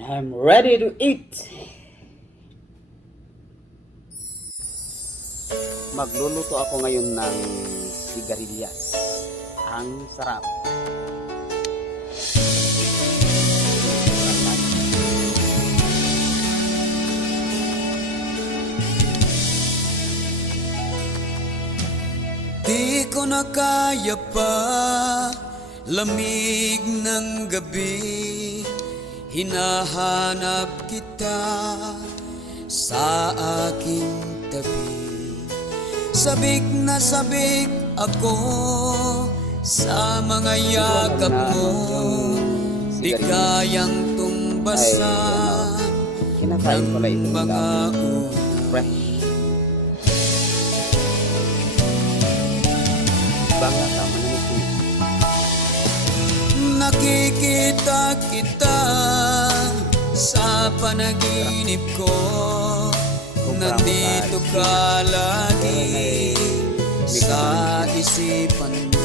And I'm ready to eat. Magluluto ako ngayon ng sigarilyas. Ang sarap. Di ko na kaya pa, lamig ng gabi, hinahanap kita sa aking tabi. Sabik na sabik ako sa mga yakap mo, di kayang tumbasan Kinakain ko lang ng ito mga una. fresh. Baka tama na ito. Nakikita kita sa panaginip ko, nandito ka lagi sa isipan ko.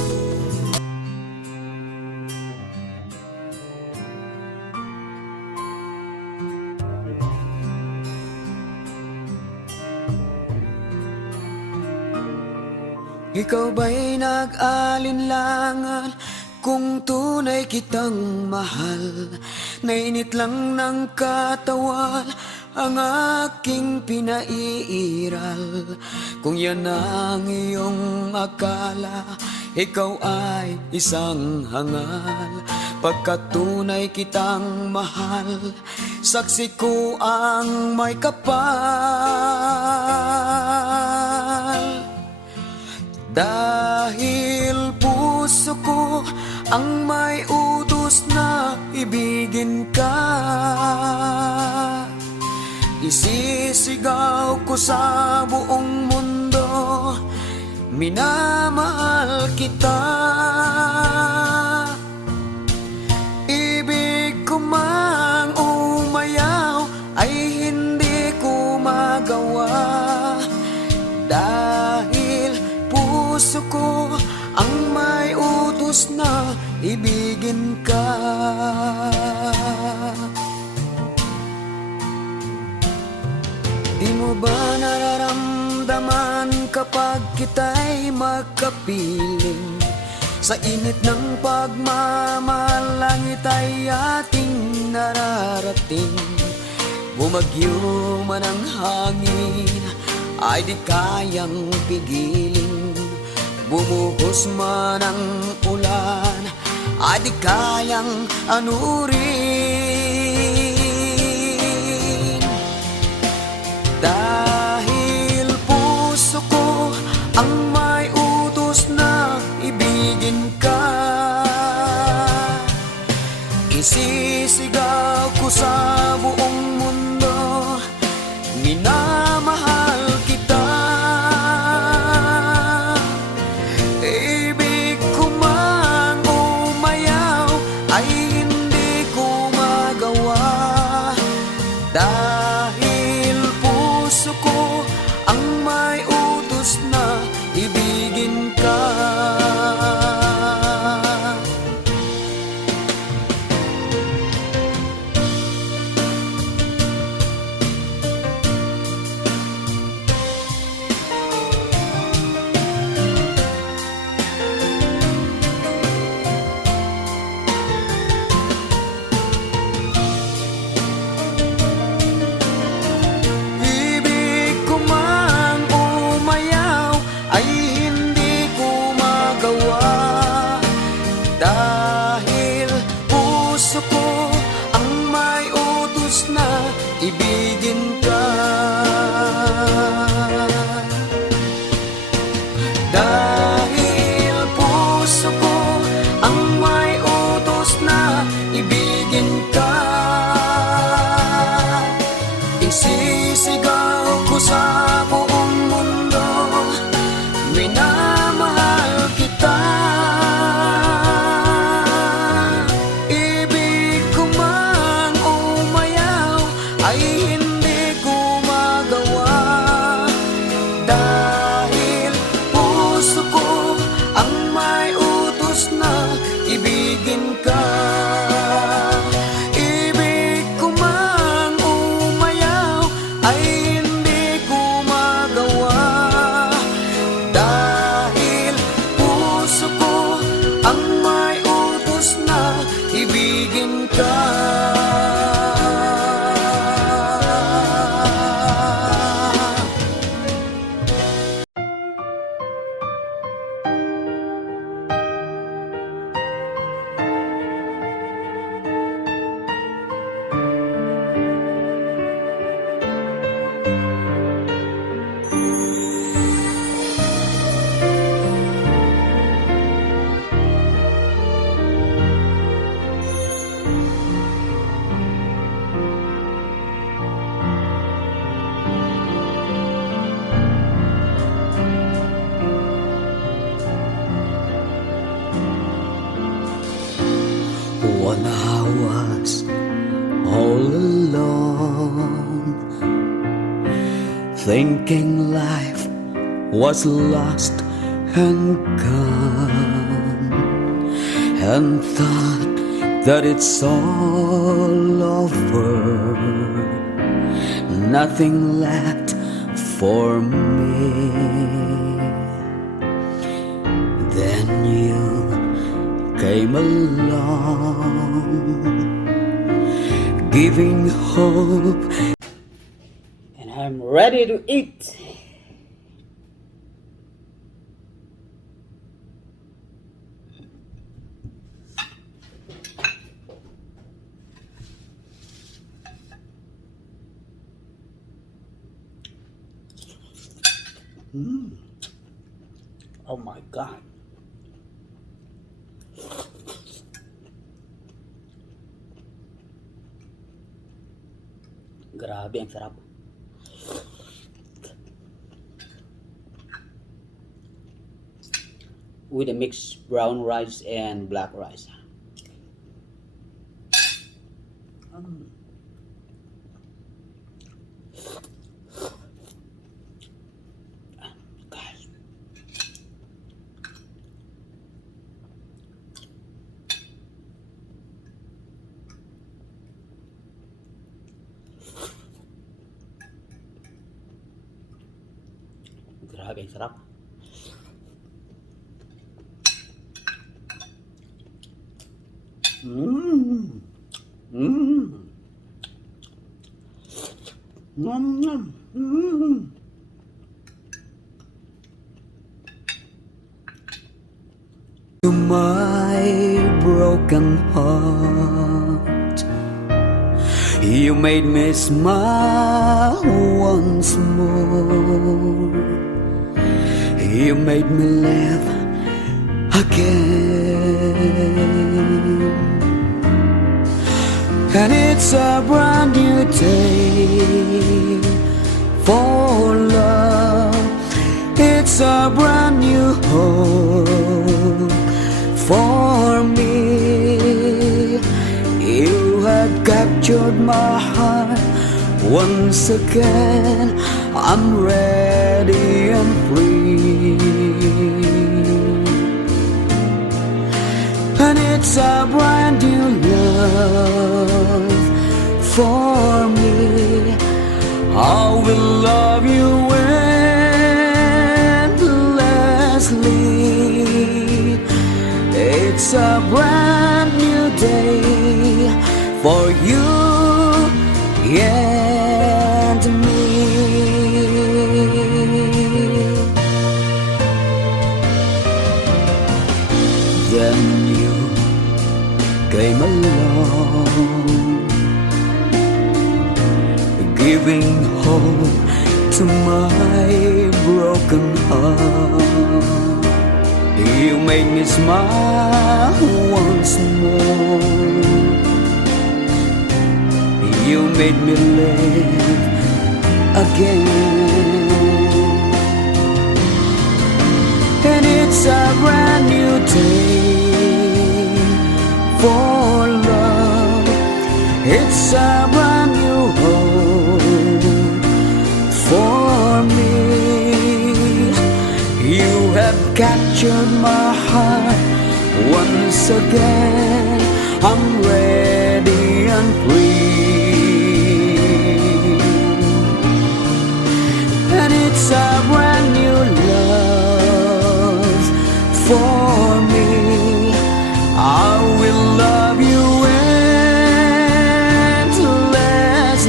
Ikaw ba'y nag-alinlangan kung tunay kitang mahal? Nainit lang ng katawan ang aking pinaiiral. Kung yan ang iyong akala, ikaw ay isang hangal. Pagkat tunay kitang mahal, saksi ko ang may kapal. Dahil puso ko ang may utos na ibigin ka, isisigaw ko sa buong mundo, minamahal kita. Ibig ko mang umayaw ay hindi ko magawa, dahil puso ko ang may utos na ibigin ka. Di mo ba nararamdaman kapag kita'y magkapiling? Sa init ng pagmamahal, langit ay ating nararating. Bumagyo man ang hangin, ay di kayang pigilin. Bumuhos man ang ulan, ay di kayang anurin. Dahil puso ko ang may utos na ibigin ka, isisigaw ko sa buong mundo, minamahal kita. Ibig ko mang umayaw ay hindi ko magawa, dahil puso ko ang may utos na ibigin ka. Dahil puso ko ang may utos na ibigin ka. Dahil puso ko ang may utos na ibigin ka, isisigaw ko sa buong mundo, minamahal kita. Ay hindi ko magawa, dahil puso ko ang may utos na ibigin ka. Ibig ko man thinking life was lost and gone, and thought that it's all over, nothing left for me. Then you came along, giving hope, And I'm ready to eat. Oh my God. Grabe, ang sarap. With a mixed brown rice and black rice. God. Grabe, ang sarap. Mmm. Mmm. Mmm. Mmm. to my broken heart. You made me smile once more. You made me laugh again. And it's a brand new day for love. It's a brand new hope for me. You have captured my heart once again. I'm ready and free. And it's a brand new love for me. I will love you endlessly. It's a brand new day for you and me. Then you came along, giving hope to my broken heart. You made me smile once more. You made me live again. And it's a brand new day for love. It's a brand new hope for me. You have captured my heart once again. I'm ready and free. And it's a brand new love for me. I will love you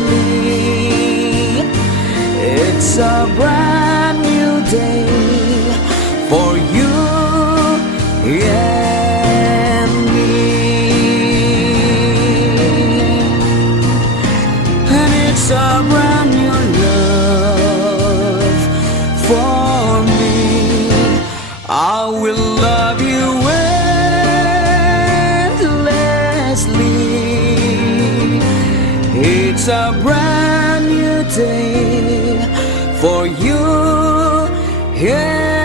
endlessly. It's a brand new day for you and me. And it's a brand new love for me. I will love you endlessly. It's a brand new day for you. Yeah.